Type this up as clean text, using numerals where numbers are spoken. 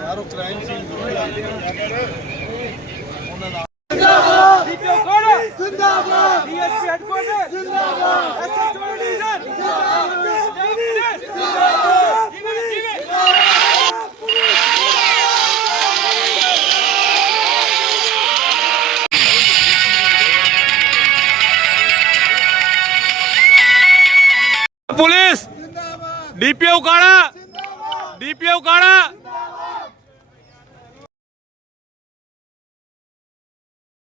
यारो crime scene जिंदाबाद DSP headquarter जिंदाबाद एसएचओ डिवीजन पुलिस डीपीओ काड़ा